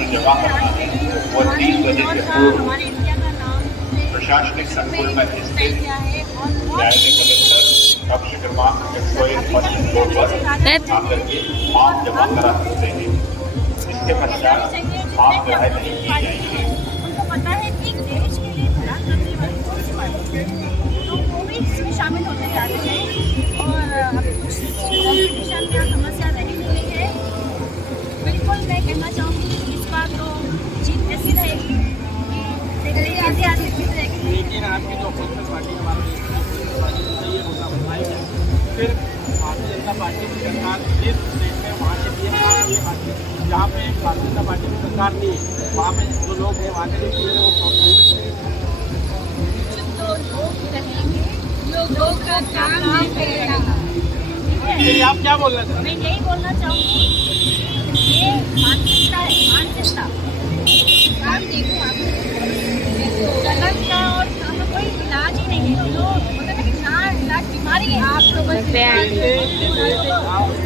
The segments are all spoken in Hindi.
पत्र जमा करना है वो 3 बजे से पूर्व प्रशासनिक संकुल में स्थित न्यायालय कलेक्टर कक्ष क्रमांक 101 पर आकर के फॉर्म जमा करा सकते हैं। इसके पश्चात फॉर्म ग्रहण नहीं किए जाएंगे। उनको पता है कि देश के लिए भला करने वाली कौन सी पार्टी है, तो वो भी इसमें शामिल होते जा रहे हैं। और अब कुछ कॉम्पिटिशन में समस्या रही नहीं है। बिल्कुल मैं कहना चाहूँगी इस बार तो जीत ऐसी रहेगी कि आधी आधी जीत रहेगी। लेकिन आपकी जो अपोजिशन पार्टी हमारे ये होता बताएंगे फिर भारतीय जनता पार्टी की सरकार जिस स्टेट में वहाँ के लिए जहाँ पे भारतीय जनता पार्टी की सरकार नहीं वहाँ पे जो लोग हैं वहाँ के लिए वो तो लोग कहेंगे लोगों का काम नहीं करेगा। आप क्या बोलना चाहते हैं? मैं यही बोलना चाहूँगी ये मानसिकता है, मानसिकता आप देखो आप जगत का और हमें कोई इलाज ही नहीं है। जो मतलब है कि ना इलाज बीमारी है आप लोग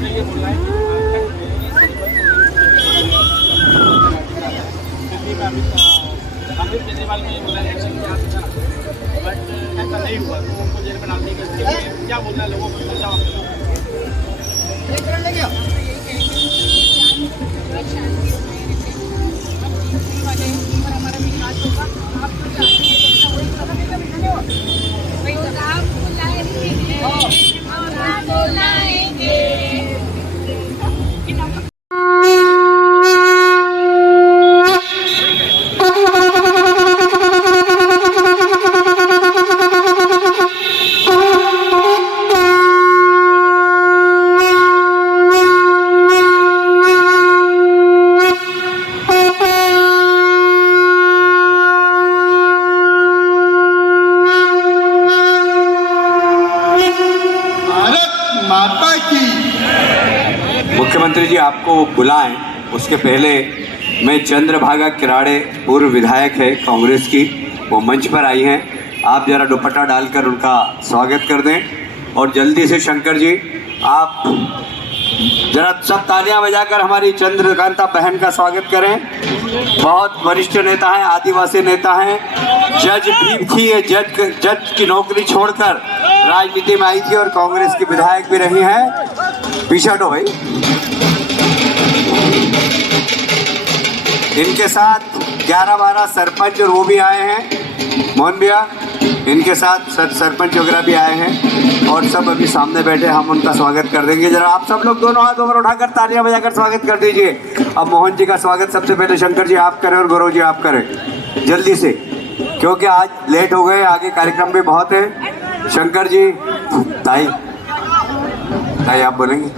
ये बोला है दिल्ली में अमित केजरीवाल ने बोला इलेक्शन में आता था बट ऐसा नहीं हुआ तो उनको जेल में डालने के लिए क्या बोलना है लोगों को जवाब शांति वाले और हमारा विकास होगा। आप तो जानते हैं वही आप बुलाएंगे और आप बुलाएंगे। मुख्यमंत्री जी आपको बुलाएं उसके पहले मैं चंद्रभागा किराड़े पूर्व विधायक है कांग्रेस की, वो मंच पर आई हैं। आप जरा दुपट्टा डालकर उनका स्वागत कर दें और जल्दी से शंकर जी आप जरा सब तालियां बजाकर हमारी चंद्रकांता बहन का स्वागत करें। बहुत वरिष्ठ नेता हैं, आदिवासी नेता हैं, जज भी थी, जज की नौकरी छोड़कर राजनीति में आई थी और कांग्रेस की विधायक भी रही हैं। पीछे हटो भाई। इनके साथ 11-12 सरपंच और वो भी आए हैं, मोहन भैया इनके साथ सरपंच वगैरह भी आए हैं और सब अभी सामने बैठे, हम उनका स्वागत कर देंगे। जरा आप सब लोग दोनों हाथ ऊपर उठाकर तालियां बजाकर स्वागत कर दीजिए। अब मोहन जी का स्वागत सबसे पहले शंकर जी आप करें और गौरव जी आप करें जल्दी से, क्योंकि आज लेट हो गए, आगे कार्यक्रम भी बहुत है। शंकर जी ताई आप बोलेंगे।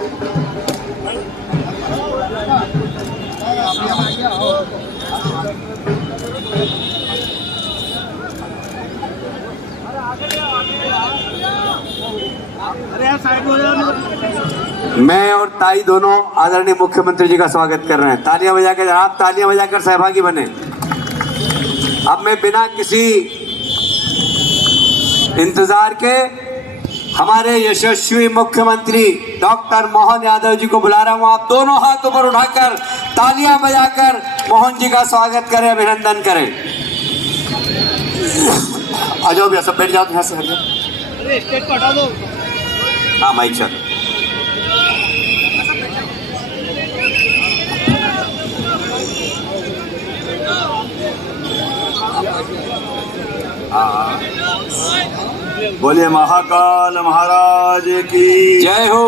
मैं और ताई दोनों आदरणीय मुख्यमंत्री जी का स्वागत कर रहे हैं। तालियां बजाकर, आप तालियां बजाकर सहभागी बने। अब मैं बिना किसी इंतजार के हमारे यशस्वी मुख्यमंत्री डॉक्टर मोहन यादव जी को बुला रहा हूं। आप दोनों हाथ ऊपर उठाकर तालियां बजाकर मोहन जी का स्वागत करें, अभिनंदन करें। आ जाओ भैया, सब बैठ जाओ, यहाँ से हट जाओ। स्टेज को हटा दो। हाँ माइक चल। बोलिए महाकाल महाराज की जय हो।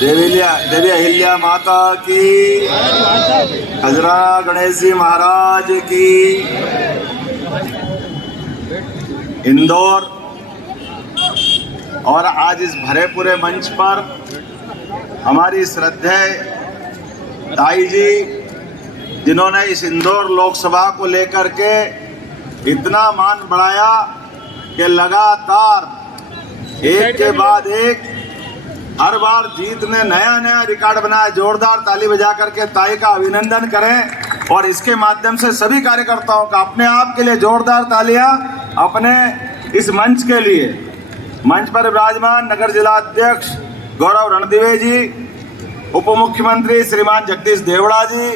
देवी अहिल्या माता की, हजरा गणेश जी महाराज की। इंदौर और आज इस भरे पूरे मंच पर हमारी श्रद्धेय ताई जी, जिन्होंने इस इंदौर लोकसभा को लेकर के इतना मान बढ़ाया कि लगातार एक के बाद एक हर बार जीत ने नया रिकॉर्ड बनाया। जोरदार ताली बजा करके ताई का अभिनंदन करें और इसके माध्यम से सभी कार्यकर्ताओं का अपने आप के लिए जोरदार तालियां अपने इस मंच के लिए। मंच पर विराजमान नगर जिला अध्यक्ष गौरव रणदिवे जी, उप मुख्यमंत्री श्रीमान जगदीश देवड़ा जी,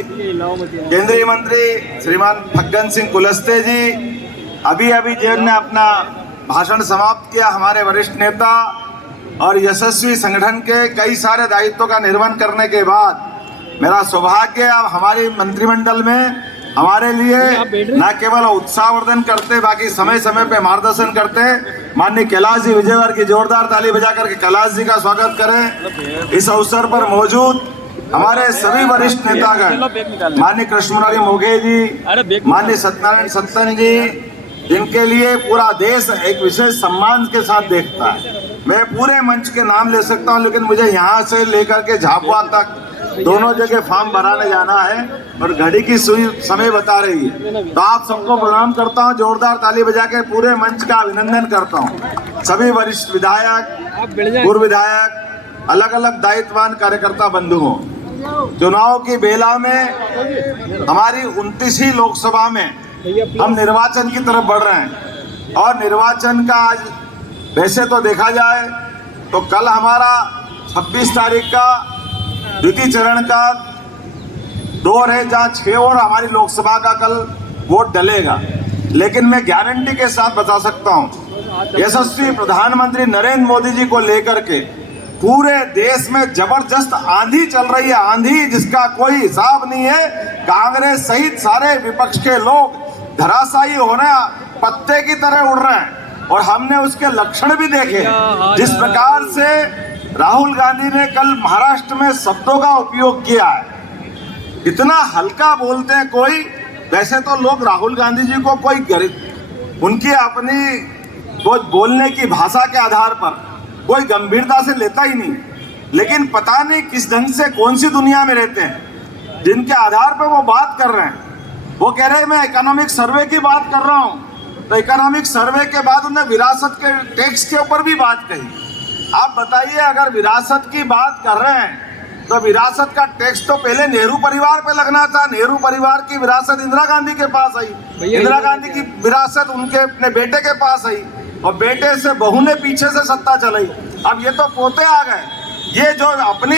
केंद्रीय मंत्री श्रीमान फग्गन सिंह कुलस्ते जी, अभी अभी जिन्होंने अपना भाषण समाप्त किया, हमारे वरिष्ठ नेता और यशस्वी संगठन के कई सारे दायित्वों का निर्वहन करने के बाद मेरा सौभाग्य अब हमारी मंत्रिमंडल में हमारे लिए न केवल उत्साहवर्धन करते बाकी समय समय पे मार्गदर्शन करते माननीय कैलाश जी विजयवर की जोरदार ताली बजा करके कैलाश जी का स्वागत करें। इस अवसर पर मौजूद हमारे सभी वरिष्ठ नेतागण माननीय कृष्णमुरारी मोघे जी, माननीय सत्यनारायण सत्तन जी, जिनके लिए पूरा देश एक विशेष सम्मान के साथ देखता है। मैं पूरे मंच के नाम ले सकता हूं, लेकिन मुझे यहाँ से लेकर के झाबुआ तक दोनों जगह फॉर्म भराने जाना है और घड़ी की सुई समय बता रही है। तो आप सबको प्रणाम करता हूं, जोरदार ताली बजा के पूरे मंच का अभिनंदन करता हूं। सभी वरिष्ठ विधायक, पूर्व विधायक, अलग अलग दायित्ववान कार्यकर्ता बंधुओं, चुनाव की बेला में हमारी 29वीं लोकसभा में हम निर्वाचन की तरफ बढ़ रहे हैं और निर्वाचन का आज वैसे तो देखा जाए तो कल हमारा 26 तारीख का द्वितीय चरण का दौर है, जहां 6 और हमारी लोकसभा का कल वोट डलेगा। लेकिन मैं गारंटी के साथ बता सकता हूं, यशस्वी प्रधानमंत्री नरेंद्र मोदी जी को लेकर के पूरे देश में जबरदस्त आंधी चल रही है, आंधी जिसका कोई हिसाब नहीं है। कांग्रेस सहित सारे विपक्ष के लोग धराशायी होने पत्ते की तरह उड़ रहे हैं और हमने उसके लक्षण भी देखे। जिस प्रकार से राहुल गांधी ने कल महाराष्ट्र में शब्दों का उपयोग किया है, इतना हल्का बोलते हैं कोई। वैसे तो लोग राहुल गांधी जी को कोई उनकी अपनी बोलने की भाषा के आधार पर कोई गंभीरता से लेता ही नहीं, लेकिन पता नहीं किस ढंग से कौन सी दुनिया में रहते हैं जिनके आधार पर वो बात कर रहे हैं। वो कह रहे हैं मैं इकोनॉमिक सर्वे की बात कर रहा हूँ, तो इकोनॉमिक सर्वे के बाद उन्होंने विरासत के टैक्स के ऊपर भी बात कही। आप बताइए, अगर विरासत की बात कर रहे हैं तो विरासत का टैक्स तो पहले नेहरू परिवार पे लगना था। नेहरू परिवार की विरासत इंदिरा गांधी के पास आई, इंदिरा गांधी की विरासत उनके अपने बेटे के पास आई और बेटे से बहू ने पीछे से सत्ता चलाई। अब ये तो पोते आ गए, ये जो अपनी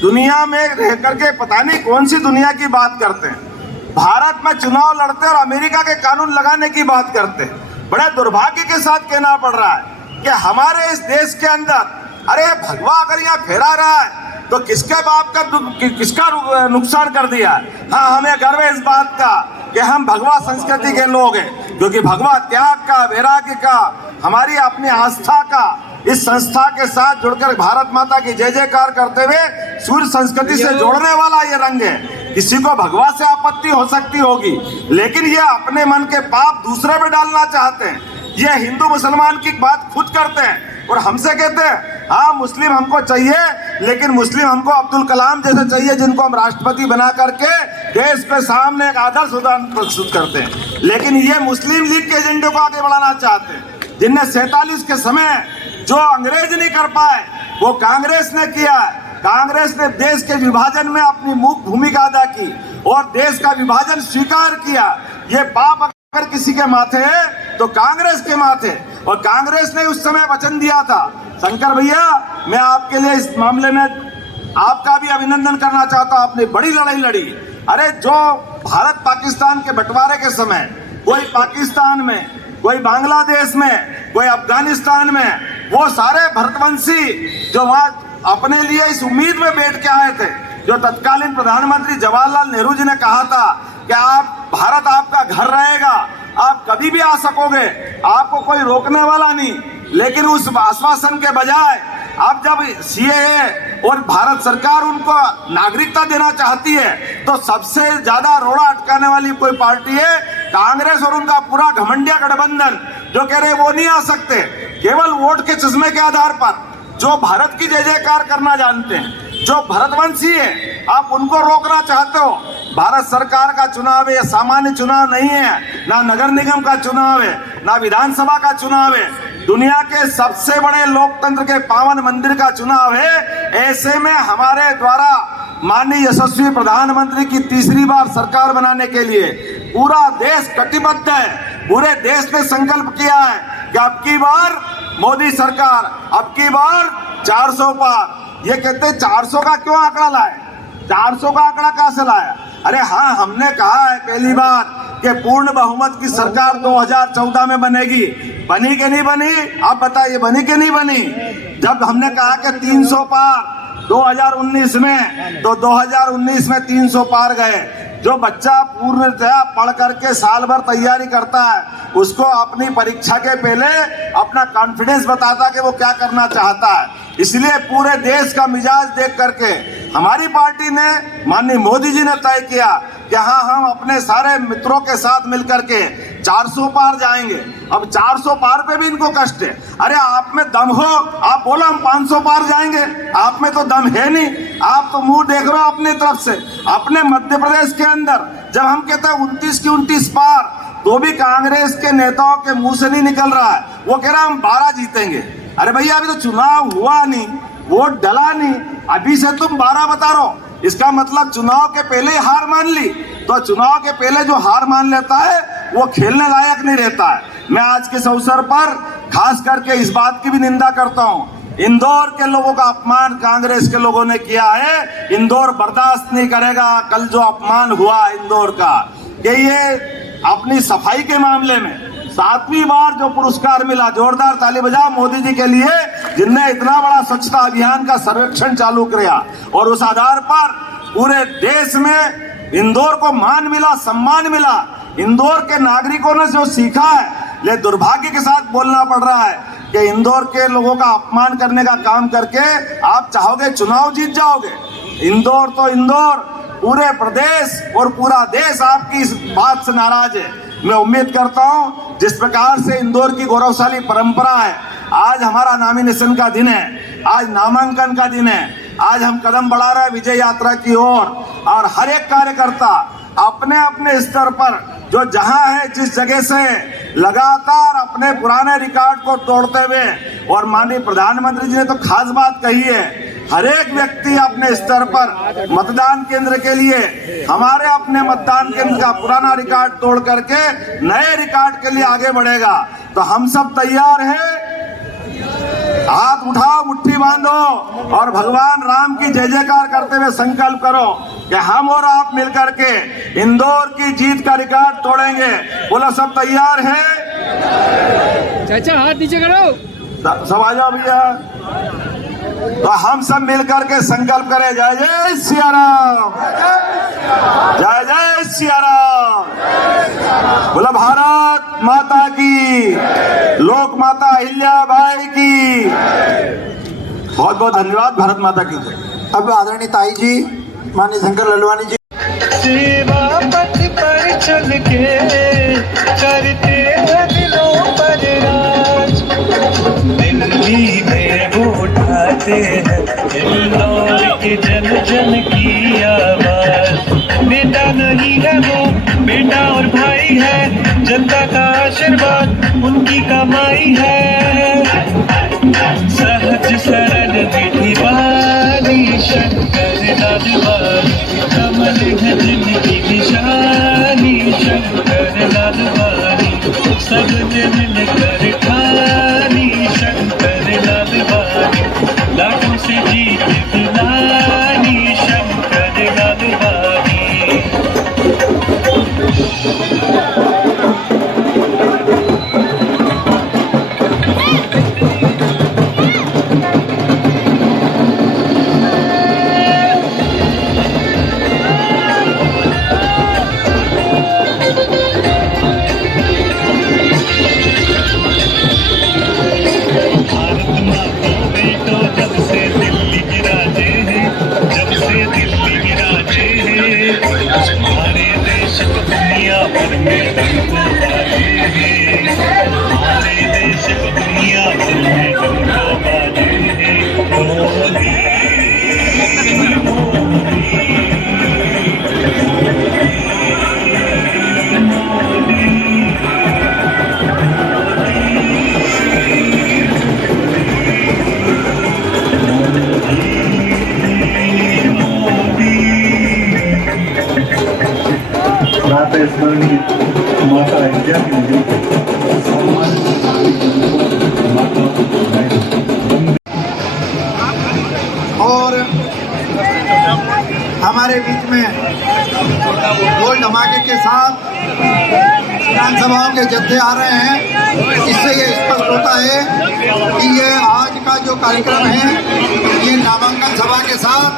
दुनिया में रह करके पता नहीं कौन सी दुनिया की बात करते हैं। भारत में चुनाव लड़ते और अमेरिका के कानून लगाने की बात करते हैं। बड़े दुर्भाग्य के साथ कहना पड़ रहा है कि हमारे इस देश के अंदर, अरे भगवा अगर यहाँ फहरा रहा है तो किसके बाप का किसका नुकसान कर दिया। हाँ, हमें गर्व है इस बात का कि हम भगवा संस्कृति के लोग हैं, क्योंकि भगवा त्याग का, वैराग्य का, हमारी अपनी आस्था का इस संस्था के साथ जुड़कर भारत माता की जय जयकार करते हुए सूर्य संस्कृति से जोड़ने वाला ये रंग है। किसी को भगवा से आपत्ति हो सकती होगी, लेकिन ये अपने मन के पाप दूसरे पे डालना चाहते हैं। ये हिंदू मुसलमान की बात खुद करते हैं और हमसे कहते हैं हाँ मुस्लिम हमको चाहिए, लेकिन मुस्लिम हमको अब्दुल कलाम जैसे चाहिए, जिनको हम राष्ट्रपति बना करके देश के सामने एक आदर्श उदाहरण प्रस्तुत करते हैं। लेकिन ये मुस्लिम लीग के एजेंडे को आगे बढ़ाना चाहते हैं, जिनने 47 के समय जो अंग्रेज नहीं कर पाए वो कांग्रेस ने किया। कांग्रेस ने देश के विभाजन में अपनी मुख्य भूमिका अदा की और देश का विभाजन स्वीकार किया। ये पाप अगर किसी के माथे है तो कांग्रेस के माथे, और कांग्रेस ने उस समय वचन दिया था। शंकर भैया, मैं आपके लिए इस मामले में आपका भी अभिनंदन करना चाहता हूं, आपने बड़ी लड़ाई लड़ी। अरे जो भारत पाकिस्तान के बंटवारे के समय कोई पाकिस्तान में, कोई बांग्लादेश में, कोई अफगानिस्तान में, वो सारे भरतवंशी जो वहां अपने लिए इस उम्मीद में बैठ के आए थे, जो तत्कालीन प्रधानमंत्री जवाहरलाल नेहरू जी ने कहा था कि आप भारत आपका घर रहेगा, आप कभी भी आ सकोगे, आपको कोई रोकने वाला नहीं। लेकिन उस आश्वासन के बजाय अब जब सीएए और भारत सरकार उनको नागरिकता देना चाहती है तो सबसे ज्यादा रोड़ा अटकाने वाली कोई पार्टी है कांग्रेस और उनका पूरा घमंडिया गठबंधन, जो कह रहे वो नहीं आ सकते। केवल वोट के चश्मे के आधार पर जो भारत की जय जयकार करना जानते हैं, जो भरतवंशी है, आप उनको रोकना चाहते हो। भारत सरकार का चुनाव है, सामान्य चुनाव नहीं है, ना नगर निगम का चुनाव है, ना विधानसभा का चुनाव है, दुनिया के सबसे बड़े लोकतंत्र के पावन मंदिर का चुनाव है। ऐसे में हमारे द्वारा माननीय यशस्वी प्रधानमंत्री की तीसरी बार सरकार बनाने के लिए पूरा देश कटिबद्ध है। पूरे देश ने संकल्प किया है कि अब की बार मोदी सरकार, अब की बार 400 पार, ये कहते हैं 400 का क्यों आंकड़ा लाए, 400 का आंकड़ा कहां से लाया। अरे हाँ, हमने कहा है पहली बात कि पूर्ण बहुमत की सरकार 2014 में बनेगी, बनी कि नहीं बनी, आप बताइए बनी कि नहीं बनी। जब हमने कहा कि 300 पार 2019 में, तो 2019 में 300 पार गए। जो बच्चा पूर्णतया पढ़ करके साल भर तैयारी करता है, उसको अपनी परीक्षा के पहले अपना कॉन्फिडेंस बताता कि वो क्या करना चाहता है। इसलिए पूरे देश का मिजाज देख करके हमारी पार्टी ने, माननीय मोदी जी ने तय किया कि हाँ, हम अपने सारे मित्रों के साथ मिलकर के 400 पार जाएंगे। अब 400 पार पे भी इनको कष्ट है। अरे आप में दम हो, आप बोलो हम 500 पार जाएंगे, आप में तो दम है नहीं। आप तो मुंह देख रहे हो अपनी तरफ से। अपने मध्य प्रदेश के अंदर जब हम कहते हैं 29 की 29 पार, तो भी कांग्रेस के नेताओं के मुंह से नहीं निकल रहा है। वो कह रहा है हम 12 जीतेंगे। अरे भैया, अभी तो चुनाव हुआ नहीं, वोट डला नहीं, अभी से तुम 12 बता रहे हो। इसका मतलब चुनाव के पहले ही हार मान ली। तो चुनाव के पहले जो हार मान लेता है वो खेलने लायक नहीं रहता है। मैं आज के इस अवसर पर खास करके इस बात की भी निंदा करता हूं, इंदौर के लोगों का अपमान कांग्रेस के लोगों ने किया है। इंदौर बर्दाश्त नहीं करेगा कल जो अपमान हुआ इंदौर का, कि ये अपनी सफाई के मामले में 7वीं बार जो पुरस्कार मिला, जोरदार ताली बजाओ मोदी जी के लिए, जिनने इतना बड़ा स्वच्छता अभियान का सर्वेक्षण चालू किया और उस आधार पर पूरे देश में इंदौर को मान मिला, सम्मान मिला। इंदौर के नागरिकों ने जो सीखा है, ले दुर्भाग्य के साथ बोलना पड़ रहा है कि इंदौर के लोगों का अपमान करने का काम करके आप चाहोगे चुनाव जीत जाओगे। इंदौर तो इंदौर, पूरे प्रदेश और पूरा देश आपकी इस बात से नाराज है। मैं उम्मीद करता हूं जिस प्रकार से इंदौर की गौरवशाली परंपरा है, आज हमारा नॉमिनेशन का दिन है, आज नामांकन का दिन है, आज हम कदम बढ़ा रहे हैं विजय यात्रा की ओर। और हर एक कार्यकर्ता अपने अपने स्तर पर जो जहां है, जिस जगह से लगातार अपने पुराने रिकॉर्ड को तोड़ते हुए, और माननीय प्रधानमंत्री जी ने तो खास बात कही है, हर एक व्यक्ति अपने स्तर पर मतदान केंद्र के लिए, हमारे अपने मतदान केंद्र का पुराना रिकॉर्ड तोड़ करके नए रिकॉर्ड के लिए आगे बढ़ेगा। तो हम सब तैयार हैं, हाथ उठाओ, मुट्ठी बांधो और भगवान राम की जय जयकार करते हुए संकल्प करो कि हम और आप मिलकर के इंदौर की जीत का रिकॉर्ड तोड़ेंगे। बोलो सब तैयार है? चाचा हाथ नीचे करो, सब आ जाओ भैया। तो हम सब मिलकर के संकल्प करें, जय जय सिया राम, जय जय सिया राम। बोला भारत माता की, लोक माता अहिल्याबाई की बहुत बहुत धन्यवाद। भारत माता की जय। अब आदरणीय ताई जी, माननीय शंकर ललवानी जी। सेवा पथ पर चल के करते हैं दिलों पर राज, दिल्ली में उठाते हैं इंदौर के जन जन की आवाज। नेता नहीं है वो, बेटा और भाई है, जनता का आशीर्वाद उनकी कमाई है। सहज सरल मीठी वाणी, शंकर लाडवानी, कमल है जिनकी निशानी, शंकर लाडवानी, सबने मिलकर ठानी, शंकर लाडवानी, लाखों से जीत दिलानी, शंकर लाडवानी। स्मरणीय माता अहिल्या की निधन और हमारे बीच में ढोल धमाके के साथ विधानसभाओं के जत्थे आ रहे हैं। इससे ये स्पष्ट होता है कि ये आज का जो कार्यक्रम है ये नामांकन सभा के साथ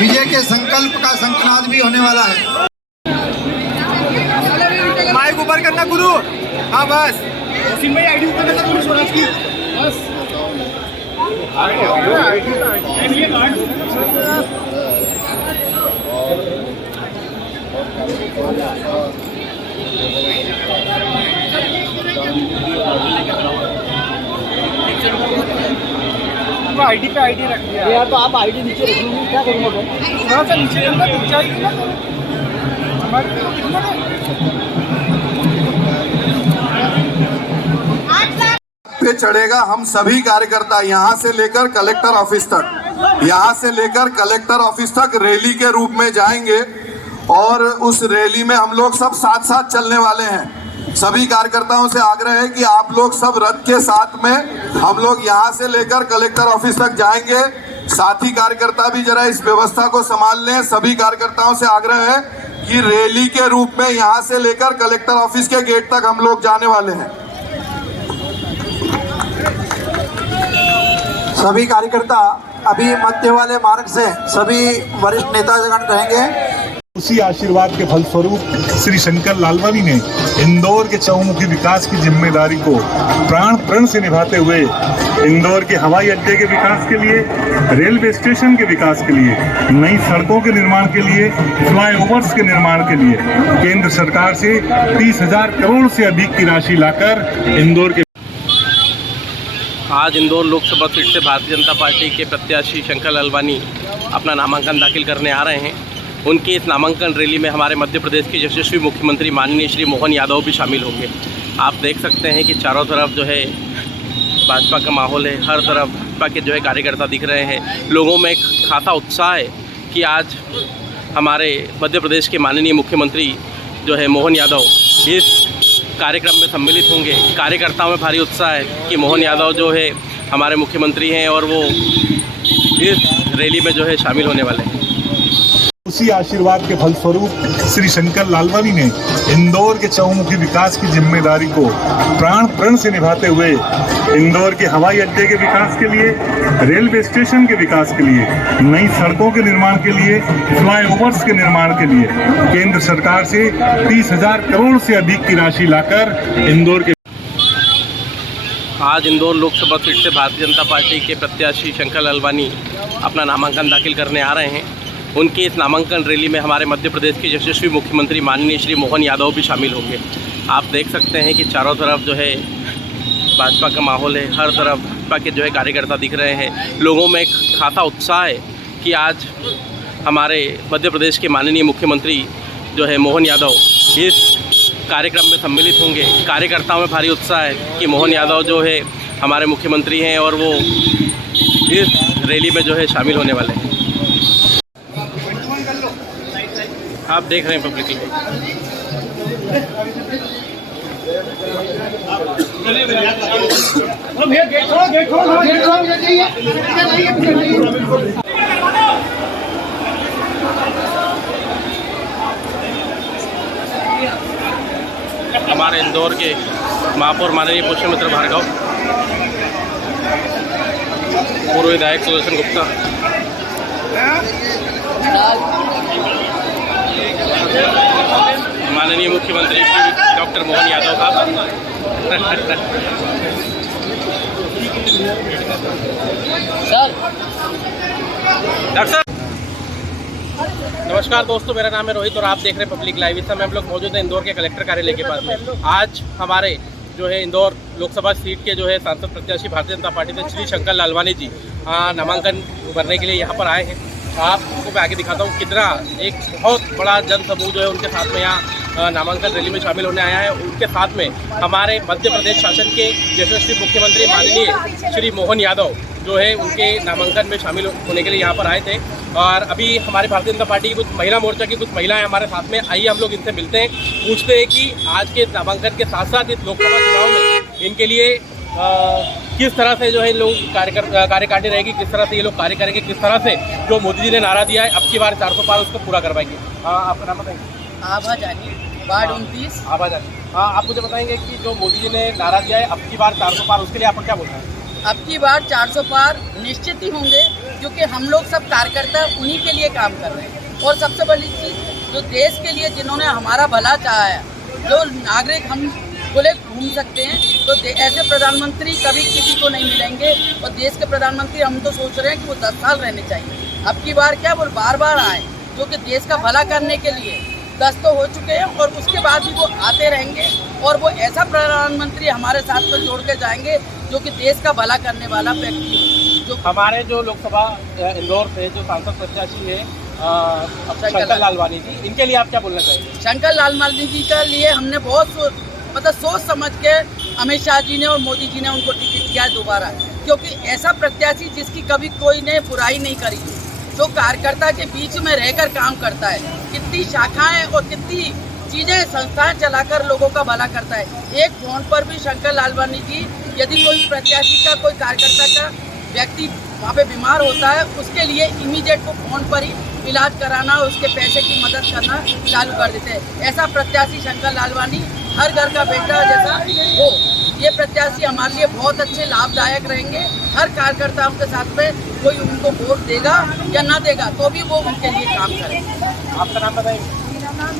विजय के संकल्प का संकनाद भी होने वाला है। माइक ऊपर करना गुरु। हाँ बस भाई आईडी ऊपर करना गुरु स्वराज की बस। आईडी पे आईडी रख दिया यार, तो आप आईडी नीचे रखेंगे क्या करूँगा मैं? थोड़ा सा नीचे करना तो चाहिए ना पे चढ़ेगा। हम सभी कार्यकर्ता यहाँ से लेकर कलेक्टर ऑफिस तक रैली के रूप में जाएंगे और उस रैली में हम लोग सब साथ साथ चलने वाले हैं। सभी कार्यकर्ताओं से आग्रह है कि आप लोग सब रथ के साथ में हम लोग यहाँ से लेकर कलेक्टर ऑफिस तक जाएंगे। साथी कार्यकर्ता भी जरा इस व्यवस्था को संभाल लें। सभी कार्यकर्ताओं से आग्रह है कि रैली के रूप में यहाँ से लेकर कलेक्टर ऑफिस के गेट तक हम लोग जाने वाले हैं। सभी कार्यकर्ता अभी मध्य वाले मार्ग से सभी वरिष्ठ नेतागण रहेंगे। उसी आशीर्वाद के फलस्वरूप श्री शंकर लालवानी ने इंदौर के चहुमुखी विकास की जिम्मेदारी को प्राण प्रण से निभाते हुए इंदौर के हवाई अड्डे के विकास के लिए, रेलवे स्टेशन के विकास के लिए, नई सड़कों के निर्माण के लिए, फ्लाईओवर्स के निर्माण के लिए केंद्र सरकार से 30,000 करोड़ से अधिक की राशि लाकर इंदौर के आज इंदौर लोकसभा सीट से भारतीय जनता पार्टी के प्रत्याशी शंकर लालवानी अपना नामांकन दाखिल करने आ रहे हैं। उनकी इस नामांकन रैली में हमारे मध्य प्रदेश के यशस्वी मुख्यमंत्री माननीय श्री मोहन यादव भी शामिल होंगे। आप देख सकते हैं कि चारों तरफ जो है भाजपा का माहौल है, हर तरफ भाजपा के जो है कार्यकर्ता दिख रहे हैं। लोगों में एक खासा उत्साह है कि आज हमारे मध्य प्रदेश के माननीय मुख्यमंत्री जो है मोहन यादव इस कार्यक्रम में सम्मिलित होंगे। कार्यकर्ताओं में भारी उत्साह है कि मोहन यादव जो है हमारे मुख्यमंत्री हैं और वो इस रैली में जो है शामिल होने वाले हैं। उसी आशीर्वाद के फलस्वरूप श्री शंकर लालवानी ने इंदौर के चहुमुखी विकास की जिम्मेदारी को प्राण प्रण से निभाते हुए इंदौर के हवाई अड्डे के विकास के लिए, रेलवे स्टेशन के विकास के लिए, नई सड़कों के निर्माण के लिए, फ्लाईओवर्स के निर्माण के लिए केंद्र सरकार से 30,000 करोड़ से अधिक की राशि लाकर इंदौर के आज इंदौर लोकसभा सीट से भारतीय जनता पार्टी के प्रत्याशी शंकर लालवानी अपना नामांकन दाखिल करने आ रहे हैं। उनकी इस नामांकन रैली में हमारे मध्य प्रदेश के यशस्वी मुख्यमंत्री माननीय श्री मोहन यादव भी शामिल होंगे। आप देख सकते हैं कि चारों तरफ जो है भाजपा का माहौल है, हर तरफ भाजपा के जो है कार्यकर्ता दिख रहे हैं। लोगों में एक खासा उत्साह है कि आज हमारे मध्य प्रदेश के माननीय मुख्यमंत्री जो है मोहन यादव इस कार्यक्रम में सम्मिलित होंगे। कार्यकर्ताओं में भारी उत्साह है कि मोहन यादव जो है हमारे मुख्यमंत्री हैं और वो इस रैली में जो है शामिल होने वाले हैं। आप देख रहे हैं पब्लिक लाइव। हमारे इंदौर के महापौर माननीय पुष्पमित्र भार्गव, पूर्व विधायक सुदर्शन गुप्ता, माननीय मुख्यमंत्री श्री डॉक्टर मोहन यादव साहब, डॉक्टर। नमस्कार दोस्तों, मेरा नाम है रोहित और आप देख रहे हैं पब्लिक लाइव। इस समय हम लोग मौजूद हैं इंदौर के कलेक्टर कार्यालय के पास में। आज हमारे जो है इंदौर लोकसभा सीट के जो है सांसद प्रत्याशी भारतीय जनता पार्टी से श्री शंकर लालवानी जी नामांकन भरने के लिए यहाँ पर आए हैं। आपको मैं आगे दिखाता हूँ कितना एक बहुत बड़ा जन समूह जो है उनके साथ में यहाँ नामांकन रैली में शामिल होने आया है। उनके साथ में हमारे मध्य प्रदेश शासन के यशस्वी मुख्यमंत्री माननीय श्री मोहन यादव जो है उनके नामांकन में शामिल होने के लिए यहाँ पर आए थे। और अभी हमारे भारतीय जनता पार्टी की कुछ महिला मोर्चा की कुछ महिलाएं हमारे साथ में, आइए हम लोग इनसे मिलते हैं, पूछते हैं कि आज के नामांकन के साथ साथ इस लोकसभा चुनाव में इनके लिए किस तरह से जो है लोग कार्यकारिणी रहेगी, किस तरह से ये लोग कार्य करेंगे, किस तरह से जो मोदी जी ने नारा दिया है अब की बार 400 पार उसको पूरा करवाएंगे। आपका नाम बताएंगे? आभा जानी, वार्ड 29। आभा जानी, आप मुझे बताएंगे कि जो मोदी जी ने नारा दिया है अब की बार 400 पार, उसके लिए आपको क्या बोलना है? अब की बार 400 पार निश्चित ही होंगे, क्योंकि हम लोग सब कार्यकर्ता उन्हीं के लिए काम कर रहे हैं। और सबसे बड़ी चीज़, जो देश के लिए जिन्होंने हमारा भला चाहा है, जो नागरिक हम खुले घूम सकते हैं, तो ऐसे प्रधानमंत्री कभी किसी को नहीं मिलेंगे। और देश के प्रधानमंत्री हम तो सोच रहे हैं कि वो 10 साल रहने चाहिए। अब की बार क्या वो बार बार आए, जो कि देश का भला करने के लिए 10 तो हो चुके हैं और उसके बाद भी वो आते रहेंगे। और वो ऐसा प्रधानमंत्री हमारे साथ में जोड़ के जाएंगे जो कि देश का भला करने वाला व्यक्ति हो। जो हमारे जो लोकसभा इंदौर से जो सांसद प्रत्याशी है शंकर लालवानी जी, इनके लिए आप क्या बोलना चाहेंगे? शंकर लालवानी जी के लिए हमने बहुत सोच समझ के अमित शाह जी ने और मोदी जी ने उनको टिकट दिया है दोबारा, क्योंकि ऐसा प्रत्याशी जिसकी कभी कोई ने बुराई नहीं करी, जो कार्यकर्ता के बीच में रहकर काम करता है, कितनी शाखाएं और कितनी चीज़ें संस्थाएं चलाकर लोगों का भला करता है। एक फोन पर भी शंकर लालवानी जी, यदि कोई प्रत्याशी का कोई कार्यकर्ता का व्यक्ति वहाँ पे बीमार होता है, उसके लिए इमीडिएट वो फोन पर ही इलाज कराना, उसके पैसे की मदद करना चालू कर देते हैं। ऐसा प्रत्याशी शंकर लालवानी हर घर का बेटा जैसा हो, ये प्रत्याशी हमारे लिए बहुत अच्छे लाभदायक रहेंगे। हर कार्यकर्ताओं के साथ में कोई उनको वोट देगा या ना देगा तो भी वो उनके लिए काम करेंगे। आपका नाम बताइए? मेरा नाम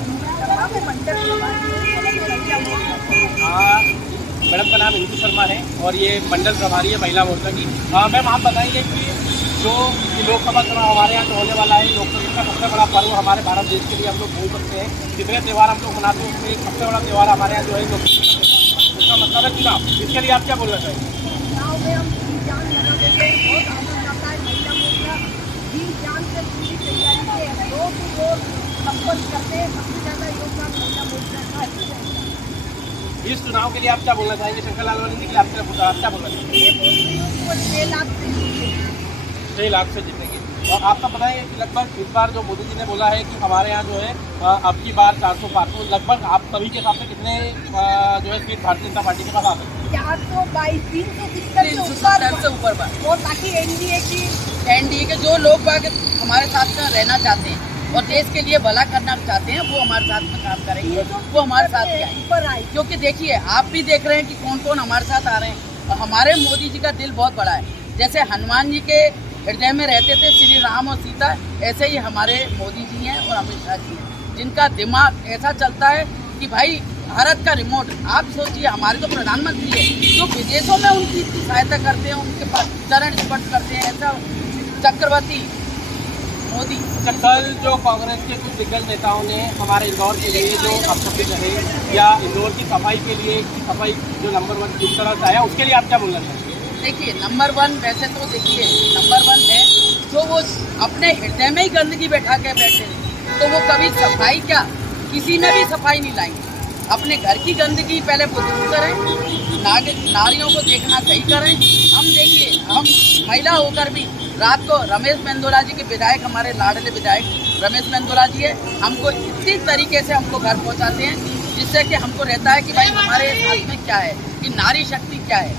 मैडम का नाम इंदु शर्मा है और ये मंडल प्रभारी है महिला मोर्चा की। मैम आप बताएंगे कि जो लोकसभा चुनाव हमारे यहाँ जो होने वाला है, लोकसभा का सबसे बड़ा पर्व हमारे भारत देश के लिए हम लोग बोल सकते हैं, जितने त्यौहार हम लोग मनाते हैं उसमें एक सबसे बड़ा त्यौहार हमारे यहाँ जो है लोकसभा का त्यौहार, उसका मतलब है चुनाव। इसके लिए आप क्या बोलना चाहेंगे? चुनाव में हम जी जान लगा देते हैं, बहुत आनंद आता है। महिला मोर्चा जी जान से पूरी तैयारी से रोज संपर्क करते हैं। सबसे ज़्यादा योगदान महिला मोर्चा का है। इस चुनाव के लिए आप क्या बोलना चाहेंगे? शंकर लालवानी जी के लिए आप क्या बोलना चाहेंगे? ये बोल रही हूँ वो 6 लाख से 6 लाख से जीतेंगे। और आपका बताएंगे कि लगभग इस बार जो मोदी जी ने बोला है कि हमारे यहाँ जो है अब की बार 400 पार, तो लगभग आप सभी के हिसाब से कितने जो है सीट भारतीय जनता पार्टी के पास आ सकते हैं? 422 370 से ऊपर बात। और ताकि एनडीए के जो लोग हमारे साथ में रहना चाहते हैं और देश के लिए भला करना चाहते हैं, वो हमारे साथ में काम करेंगे, वो हमारे साथ ऊपर आए। क्योंकि देखिए, आप भी देख रहे हैं कि कौन कौन हमारे साथ आ रहे हैं। और हमारे मोदी जी का दिल बहुत बड़ा है। जैसे हनुमान जी के हृदय में रहते थे श्री राम और सीता, ऐसे ही हमारे मोदी जी हैं और अमित शाह जी हैं, जिनका दिमाग ऐसा चलता है कि भाई भारत का रिमोट, आप सोचिए हमारे तो प्रधानमंत्री है जो विदेशों में उनकी इतनी सहायता करते हैं, उनके पास चरण स्पर्श करते हैं, ऐसा चक्रवर्ती मोदी। कल जो कांग्रेस के कुछ दिग्गज नेताओं ने हमारे इंदौर के लिए जो अपशब्द कहे या इंदौर की सफाई के लिए सफाई जो नंबर 1 जिस तरह से आया, उसके लिए आप क्या बोलना चाहेंगे? देखिए, नंबर 1 वैसे तो देखिए नंबर 1 है जो वो अपने हृदय में ही गंदगी बैठा के बैठे, तो वो कभी सफाई क्या किसी में भी सफाई नहीं लाएंगे। अपने घर की गंदगी पहले वो दूर करें, नारियों को देखना सही करें। हम देखिए, हम महिला होकर भी रात को रमेश मेंदोला जी के विधायक, हमारे लाडले विधायक रमेश मेंदोला जी है, हमको इतनी तरीके से हमको घर पहुंचाते हैं, जिससे कि हमको रहता है कि भाई हमारे हाथ में क्या है, कि नारी शक्ति क्या है।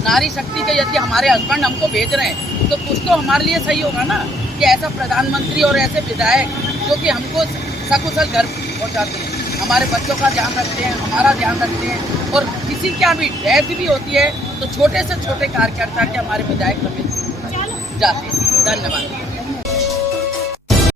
नारी शक्ति के यदि हमारे हस्बैंड हमको भेज रहे हैं तो कुछ तो हमारे लिए सही होगा ना, कि ऐसा प्रधानमंत्री और ऐसे विधायक जो कि हमको सकुशल घर पहुंचाते हैं, हमारे बच्चों का ध्यान रखते हैं, हमारा ध्यान रखते हैं। और किसी क्या भी डेथ भी होती है तो छोटे से छोटे कार्यकर्ता के हमारे विधायक जाते हैं। धन्यवाद।